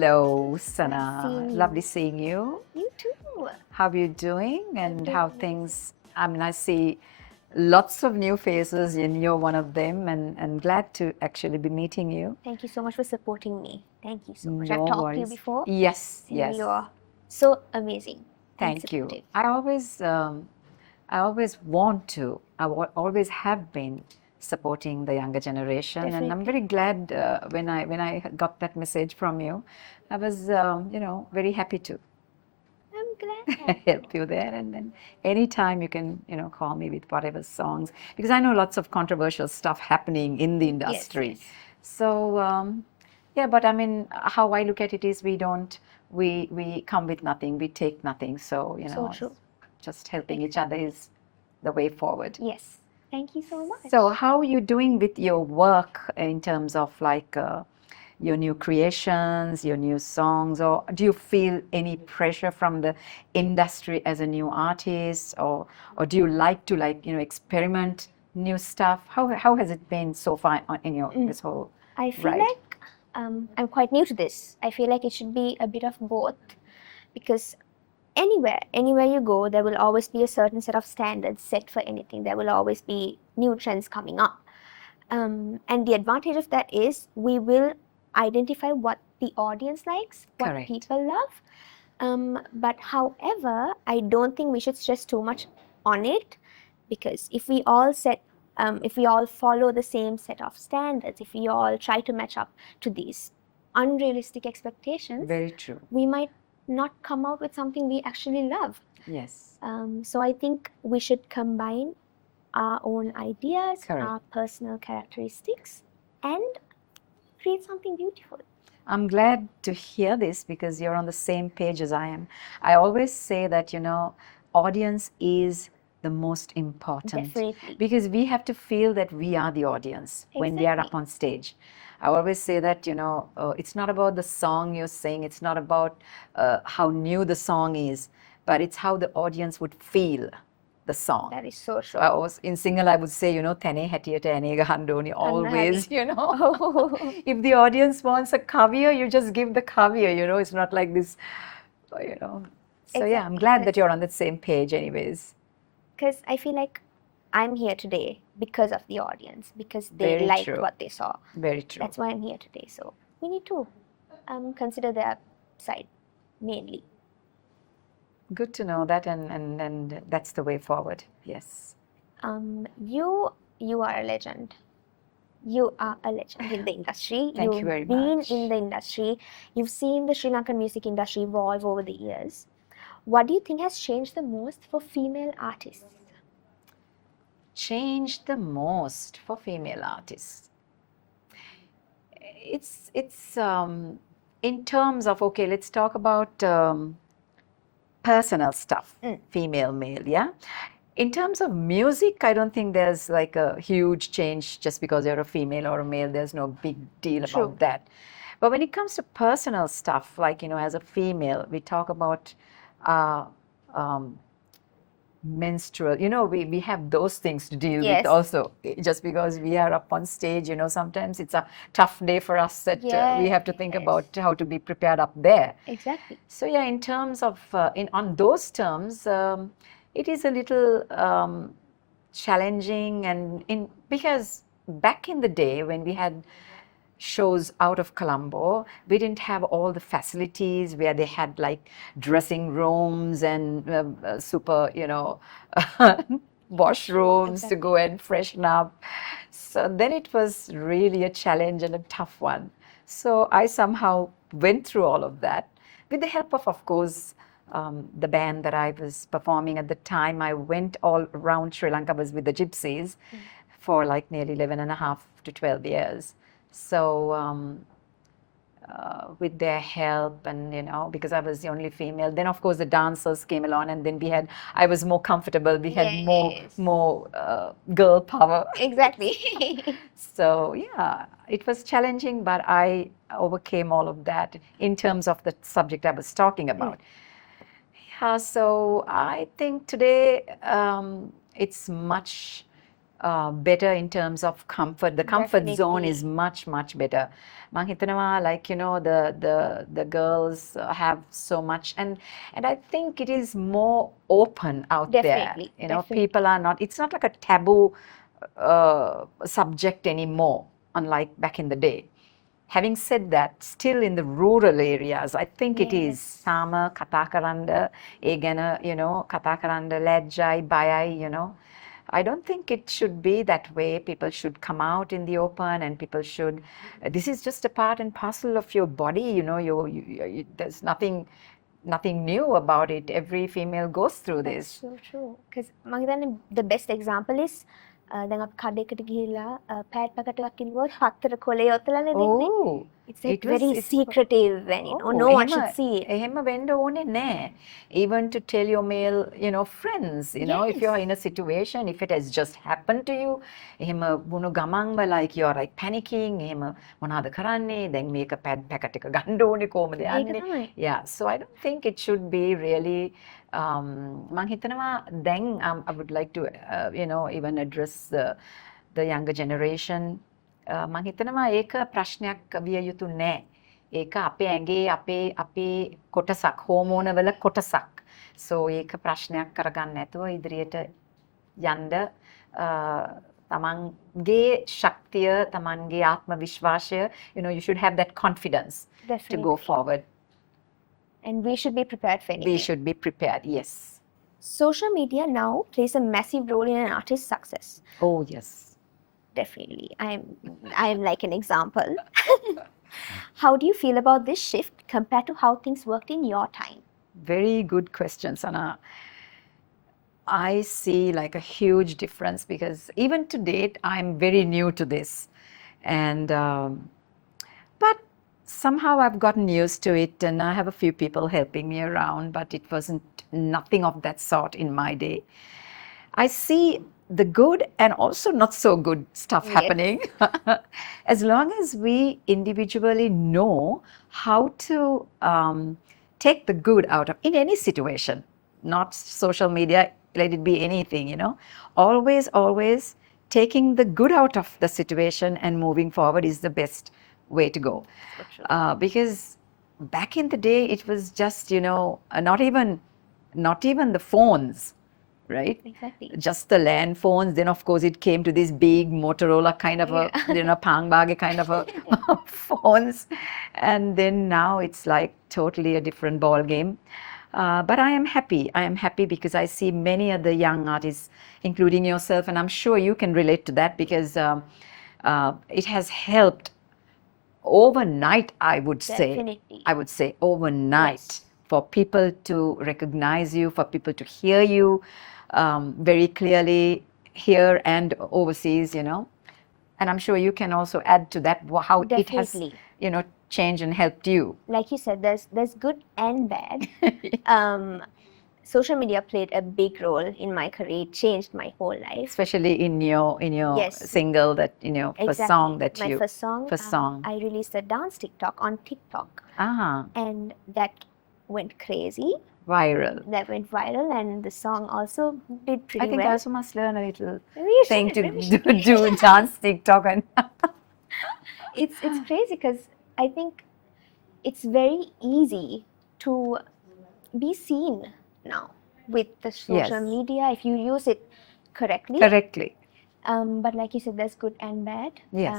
Hello, Sana. Seeing you. Lovely seeing you. You too. How are you doing and doing how things? I mean, I see lots of new faces and you're one of them, and glad to actually be meeting you. Thank you so much for supporting me. Thank you so much. No I've talked to you worries. before. Yes, And yes. you're so amazing and Thank you. supportive. I always want to. Always have been supporting the younger generation, and I'm Definitely. very glad when I got that message from you. I was, very happy to I'm glad. help you there. And then anytime you can, call me with whatever songs, because I know lots of controversial stuff happening in the industry. Yes. So yeah, but I mean, how I look at it is we come with nothing, we take nothing. So So true. just helping each other is the way forward. Yes. Thank you so much. So how are you doing with your work in terms of like your new creations, your new songs, or do you feel any pressure from the industry as a new artist, or do you like to experiment new stuff? How has it been so far in your this whole I feel ride? like I'm quite new to this. I feel like it should be a bit of both because anywhere you go, there will always be a certain set of standards set for anything. There will always be new trends coming up. And the advantage of that is we will identify what the audience likes, what Correct. people love. But however, I don't think we should stress too much on it because if we all follow the same set of standards, if we all try to match up to these unrealistic expectations, Very true. we might not come out with something we actually love. Yes. So I think we should combine our own ideas, Correct. our personal characteristics, and create something beautiful. I'm glad to hear this because you're on the same page as I am. I always say that, audience is the most important. Definitely. Because we have to feel that we are the audience when we are up on stage. I always say that, it's not about the song you're singing, it's not about how new the song is, but it's how the audience would feel the song. That is so So true. in single, I would say, "Tane hatiyata ane gahanda oni," always, Oh. If the audience wants a caviar, you just give the caviar, it's not like this, So yeah, I'm Exactly, glad that you're on the same page anyways. Because I feel like I'm here today because of the audience, because they Very liked true. what they saw. Very true. That's why I'm here today. So we need to consider their side mainly. Good to know that, and that's the way forward. Yes. You are a legend. You are a legend in the industry. Thank you You've very been much. in the industry. You've seen the Sri Lankan music industry evolve over the years. What do you think has changed the most for female artists? Changed the most for female artists. It's in terms of, okay, let's talk about personal stuff, female, male, yeah. In terms of music, I don't think there's like a huge change just because you're a female or a male. There's no big deal True. about that. But when it comes to personal stuff, like, as a female, we talk about menstrual, we have those things to deal Yes. with also. Just because we are up on stage, sometimes it's a tough day for us that we have to think Yes. about how to be prepared up there. Exactly. So yeah, in terms of, on those terms, it is a little challenging, and because back in the day when we had shows out of Colombo, we didn't have all the facilities where they had like dressing rooms and super, washrooms to go and freshen up. So then it was really a challenge and a tough one. So I somehow went through all of that with the help of course, the band that I was performing at the time. I went all around Sri Lanka, was with the Gypsies for like nearly 11 and a half to 12 years. So with their help, and because I was the only female, then of course the dancers came along, and then I was more comfortable. We had more girl power. Exactly. So yeah, it was challenging, but I overcame all of that in terms of the subject I was talking about. Yeah, so I think today it's much better in terms of comfort. The comfort zone is Definitely. much better. මං හිතනවා like the girls have so much, and I think it is more open out there. Definitely. People Definitely. are not. It's not like a taboo subject anymore, unlike back in the day. Having said that, still in the rural areas, I think it is Yes. තාම කතා කරන්න ඒ ගැන කතා කරන්න ලැජ්ජයි බයයි. I don't think it should be that way. People should come out in the open, and people should. This is just a part and parcel of your body. There's nothing new about it. Every female goes through this. That's so true. Because the best example is දැන් අපි කඩේකට ගිහිල්ලා pad packet එකක් කිව්වොත් හතර කොලේ ඔතලානේ දෙන්නේ. Oh, It's like it was. very It's secretive and no one එහෙම should see it. එහෙම වෙන්න ඕනේ නැහැ. Even to tell your male, friends, if Yes. you're in a situation, if it has just happened to you, එහෙම වුණු ගමන්ම like you're like panicking, එහෙම මොනවද කරන්නේ? දැන් මේක පැකට් එක ගන්න ඕනේ කොහමද ඒක යන්නේ? තමයි. Yeah, so I don't think it should be really මං හිතනවා දැන් I would like to even address the younger generation. මං හිතනවා ඒක ප්‍රශ්නයක් විය යුතු නැහැ. ඒක අපේ ඇඟේ අපේ කොටසක්, හෝමෝන වල කොටසක්. So ඒක ප්‍රශ්නයක් කරගන්න නැතුව ඉදිරියට යන්න තමන්ගේ ශක්තිය, තමන්ගේ ආත්ම විශ්වාසය, you should have that confidence to Definitely. go forward. And we should be prepared for anything. We should be prepared, yes. Social media now plays a massive role in an artist's success. Oh, yes. Definitely. I'm like an example. How do you feel about this shift compared to how things worked in your time? Very good question, Sana. I see like a huge difference because even to date, I'm very new to this. And, but somehow I've gotten used to it, and I have a few people helping me around, but it wasn't nothing of that sort in my day. I see the good and also not so good stuff Yes. happening. As long as we individually know how to take the good out of in any situation, not social media, let it be anything, always taking the good out of the situation and moving forward is the best way to go. So true. Because back in the day, it was just, not even the phones, right? Exactly. Just the land phones. Then, of course, it came to this big Motorola kind of a, pangbage kind of a phones. And then now it's like totally a different ball game. But I am happy. I am happy because I see many other young artists, including yourself, and I'm sure you can relate to that because it has helped overnight, I would say. Definitely. I would say overnight. Yes. For people to recognize you, for people to hear you very clearly here and overseas, And I'm sure you can also add to that how it has, Definitely. changed and helped you. Like you said, there's good and bad. Social media played a big role in my career. It changed my whole life. Especially in your Yes. single that, first Exactly. song that My you, first song. first song. I released a dance TikTok on TikTok, Ah, and that went crazy. viral. That went viral, and the song also did pretty I think well. I also must learn a little Maybe you thing should, to maybe you should. do dance TikTok and It's crazy because I think it's very easy to be seen now with the social Yes. media if you use it correctly. correctly. But like you said, there's good and bad. Yes.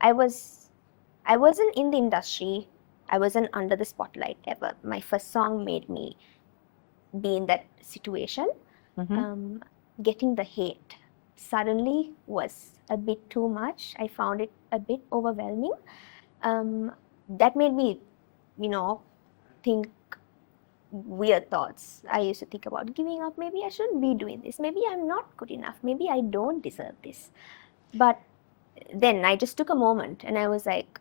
I wasn't in the industry. I wasn't under the spotlight ever. My first song made me be in that situation. Mhm. Getting the hate suddenly was a bit too much. I found it a bit overwhelming. That made me, think weird thoughts. I used to think about giving up. Maybe I shouldn't be doing this. Maybe I'm not good enough. Maybe I don't deserve this. But then I just took a moment and I was like,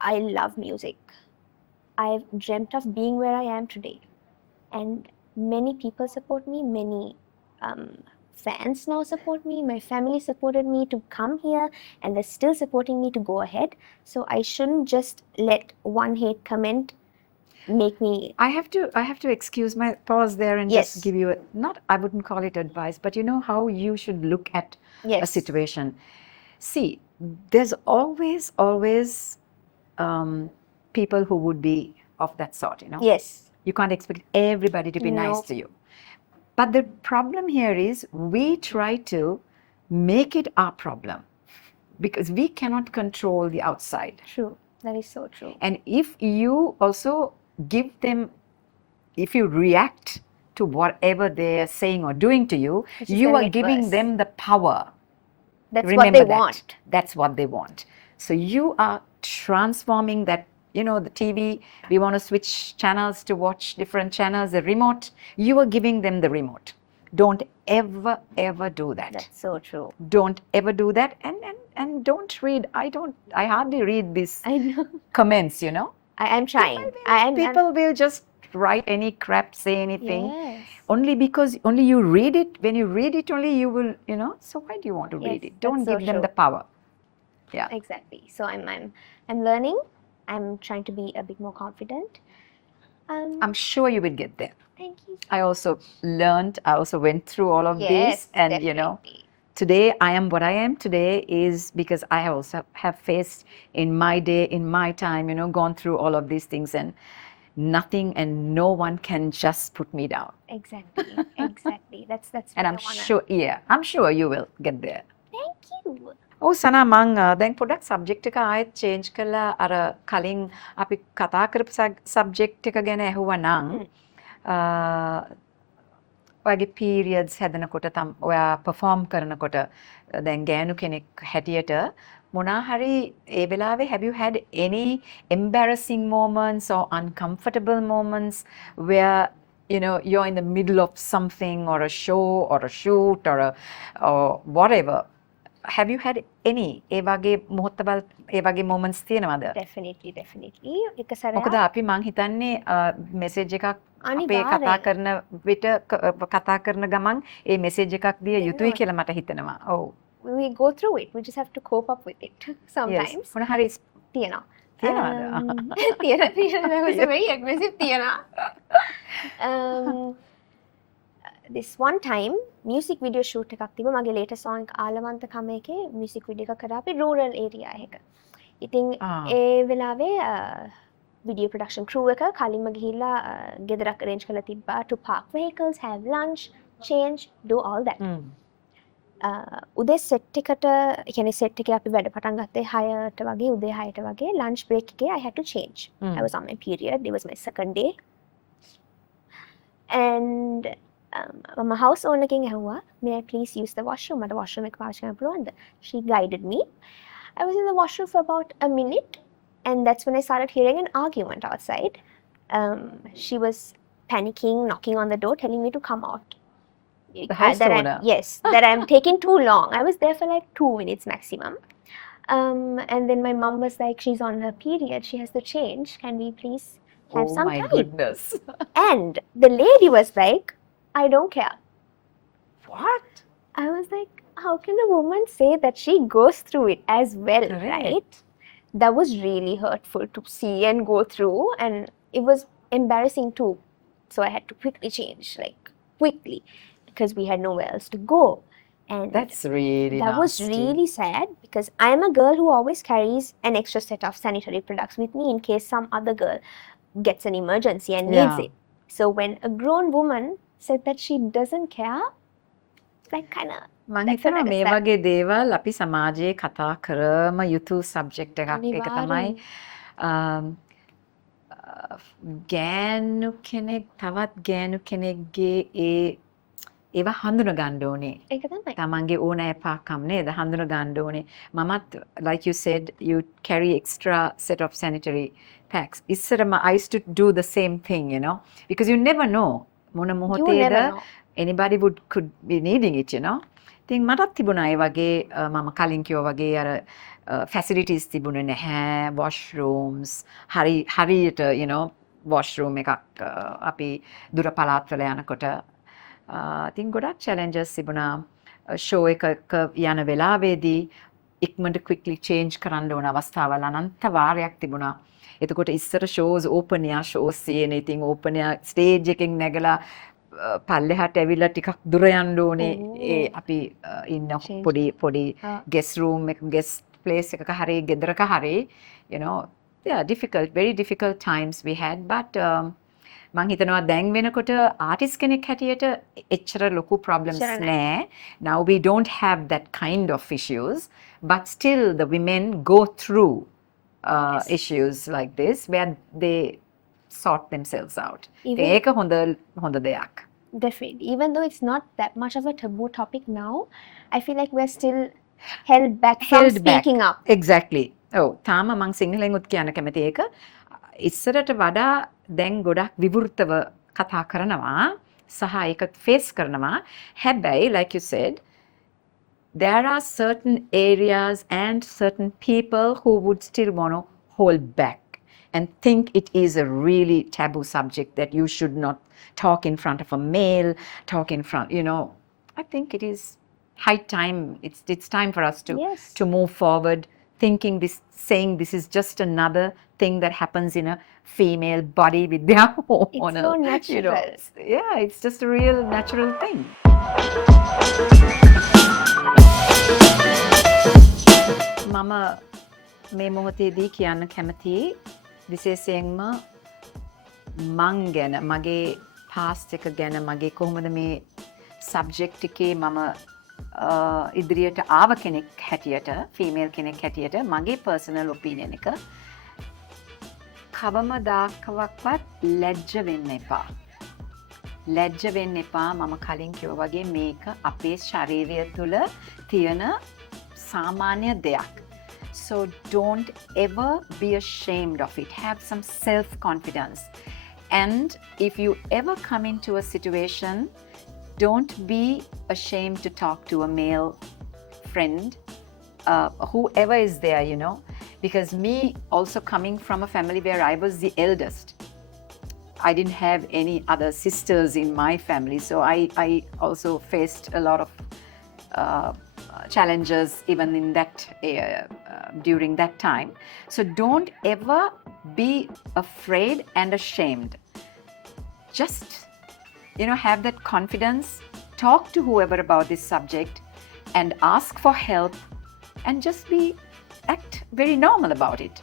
I love music. I've dreamt of being where I am today. And many people support me. Many fans now support me. My family supported me to come here, and they're still supporting me to go ahead. So I shouldn't just let one hate comment make me. I have to excuse my pause there and just Yes. give you I wouldn't call it advice, but you know how you should look at a Yes. situation. See, there's always people who would be of that sort, you know. Yes. You can't expect everybody to be nice No. to you. But the problem here is we try to make it our problem because we cannot control the outside. True. That is so true. And if you also give them, if you react to whatever they are saying or doing to you, Which is you gonna are get giving worse. them the power. That's what Remember they that. want. That's what they want. So you are transforming that, you know, the TV, we want to switch channels to watch different channels, the remote, you are giving them the remote. Don't ever do that. That's so true. Don't ever do that, and don't read. I hardly read these I know. comments, you know. I'm trying. People will just write any crap, say anything. Yes. Only because only you read it. When you read it, only you will, you know. So why do you want to read Yes, it? Don't that's so give them true. the power. Yeah. Exactly. So I'm learning. I'm trying to be a bit more confident. I'm sure you will get there. Thank you. I also went through all of Yes, these, and definitely. you know, today I am what I am today is because I also have faced in my day, in my time, you know, gone through all of these things, and nothing and no one can just put me down. Exactly. Exactly. That's And what I'm I wanna. sure, yeah, I'm sure you will get there. Thank you. ඔව් සනා මං දැන් පොඩක් subject එක ආයෙත් change කරලා අර කලින් අපි කතා කරපු සබ්ජෙක්ට් එක ගැන ඇහුවා නම් ඔයාගේ පීරියඩ්ස් හැදෙනකොට ඔයා perform කරනකොට දැන් ගෑනු කෙනෙක් හැටියට මොනා හරි ඒ වෙලාවේ have you had any embarrassing moments or uncomfortable moments where you know you're in the middle of something or a show or a shoot or whatever, have you had any ඒ වගේ මොහොතවල් ඒ වගේ moments තියෙනවද? Definitely. එක මොකද සැරයක් අපි මං හිතන්නේ message එකක් අපේ අනිවාර්යෙන්. කතා කරන විට කතා කරන ගමන් ඒ මෙසේජ් එකක් දිය යුතුයි කියලා මට හිතෙනවා. ඔව්. we go through it. We just have to cope up with it sometimes. මොන හරි තියෙනවා. තියෙනවද? තියෙනවා. That was a very aggressive තියෙනවා. This one time music video shoot එකක් තිබ්බ මගේ latest song ආලවන්ත කමේකේ music video එකක් කරා අපි rural area එකක. ඉතින් ඒ වෙලාවේ video production crew එක කලින්ම ගිහිල්ලා ගෙදරක් arrange කරලා තිබ්බා to park vehicles, have lunch, change, do all that. උදේ set එකට කියන්නේ set එකේ අපි වැඩ පටන් ගත්තේ 6ට වගේ උදේ 6ට වගේ lunch break එකේ I had to change. I was on my period. It was my second day. And my house owner ගෙන් ඇහුවා, may I please use the washroom? මට washroom එක පාවිච්චි කරන්න පුළුවන්ද? She guided me. I was in the washroom for about a minute, and that's when I started hearing an argument outside. She was panicking, knocking on the door, telling me to come out. The house owner? Yes, that I'm taking too long. I was there for like 2 minutes maximum. And then my mom was like, she's on her period, she has to change. Can we please have some time? Oh my goodness. And the lady was like, I don't care. What? I was like, how can a woman say that she goes through it as well, Correct. right? That was really hurtful to see and go through, and it was embarrassing too. So I had to quickly change, like quickly, because we had nowhere else to go. And That's really that was nasty. really sad because I am a girl who always carries an extra set of sanitary products with me in case some other girl gets an emergency and needs Yeah. it. So when a grown woman said that she doesn't care, like kind of මං That's හිතනවා what I මේ understand. වගේ දේවල් අපි සමාජයේ කතා කරම යුතු සබ්ජෙක්ට් එකක්. ඒක තමයි ගෑනු කෙනෙක් තවත් ගෑනු කෙනෙක්ගේ ඒවා හඳුන ගන්න ඕනේ. ඒක තමයි. තමන්ගේ ඕන එපාකම් නේද හඳුන ගන්න ඕනේ. මමත් like you said you carry extra set of sanitary packs. ඉස්සරම I used to do the same thing, you know, because you never know මොන You මොහොතේද never know. anybody could be needing it, you know. ඉතින් මටත් තිබුණා ඒ වගේ මම කලින් කිව්වා වගේ අර facilities තිබුණේ නැහැ, washrooms හරියට you know washroom එකක් අපි දුර පළාත්වල යනකොට ඉතින් ගොඩක් challenges තිබුණා show එකක යන වෙලාවේදී ඉක්මනට quickly change කරන්න ඕන අවස්ථාවල් අනන්ත වාරයක් තිබුණා. එතකොට ඉස්සර shows open air shows තියෙන. ඉතින් open air stage එකෙන් නැගලා පල්ලෙහාට ඇවිල්ලා ටිකක් දුර යන්න ඕනේ. ඒ අපි ඉන්න පොඩි guest room එක guest place එකක හරි ගෙදරක හරි you know yeah very difficult times we had but මං හිතනවා දැන් වෙනකොට ආටිස්ට් කෙනෙක් හැටියට එච්චර ලොකු problems නෑ. Now we don't have that kind of issues but still the women go through issues like this where they sort themselves out. ඒක හොඳ දෙයක්. Definitely. Even though it's not that much of a taboo topic now, I feel like we're still held back from speaking up. Exactly. තාම මං සිංහලෙන් උත් කියන්න කැමති ඒක. ඉස්සරට වඩා දැන් ගොඩක් විවෘතව කතා කරනවා සහ ඒක face කරනවා. හැබැයි like you said there are certain areas and certain people who would still want to hold back and think it is a really taboo subject that you should not talk in front of a male, talk in front, you know. I think it is high time. It's time for us to move forward, saying this is just another thing that happens in a female body with their hormonal. It's so natural. You know, yeah, it's just a real natural thing. මම මේ මොහොතේදී කියන්න කැමති විශේෂයෙන්ම මං ගැන මගේ past එක ගැන මගේ කොහොමද මේ subject එකේ මම ඉදිරියට ආව කෙනෙක් හැටියට female කෙනෙක් හැටියට මගේ personal opinion එක කවමදාකවත් ලැජ්ජ වෙන්න එපා. ලැජ්ජ වෙන්න එපා. මම කලින් කිව්වා වගේ මේක අපේ ශරීරය තුල තියෙන සාමාන්‍ය දෙයක්. So don't ever be ashamed of it. Have some self-confidence. And if you ever come into a situation, don't be ashamed to talk to a male friend, whoever is there, you know. Because me also coming from a family where I was the eldest, I didn't have any other sisters in my family. So I also faced a lot of challenges even in that during that time. So don't ever be afraid and ashamed. Just, you know, have that confidence, talk to whoever about this subject and ask for help and just act very normal about it.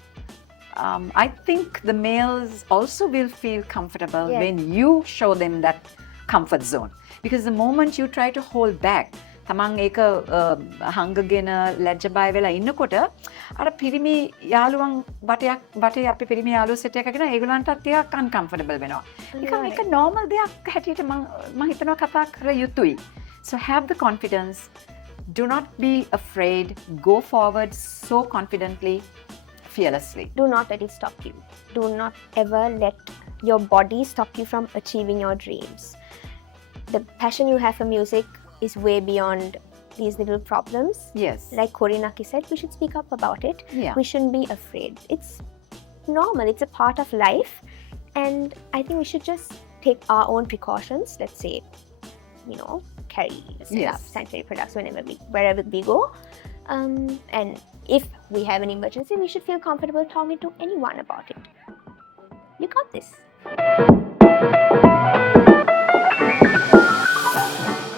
I think the males also will feel comfortable when you show them that comfort zone. Because the moment you try to hold back, තමන් ඒක හංගගෙන ලැජ්ජ බය වෙලා ඉන්නකොට අර පිරිමි යාළුවන් වටේ අපි පිරිමි යාළුවෝ සෙට් එකක් කරගෙන ඒගොල්ලන්ටත් ටිකක් uncomfortable වෙනවා. නිකන් ඒක normal දෙයක් හැටියට මම හිතනවා කතා කර යුතුයි. So have the confidence. Do not be afraid. Go forward so confidently, fearlessly. Do not let it stop you. Do not ever let your body stop you from achieving your dreams. The passion you have for music is way beyond these little problems. Yes. Like Corrine said, we should speak up about it. Yeah. We shouldn't be afraid. It's normal. It's a part of life. And I think we should just take our own precautions. Let's say, you know, carry sanitary products wherever we go. And if we have an emergency, we should feel comfortable talking to anyone about it. You got this.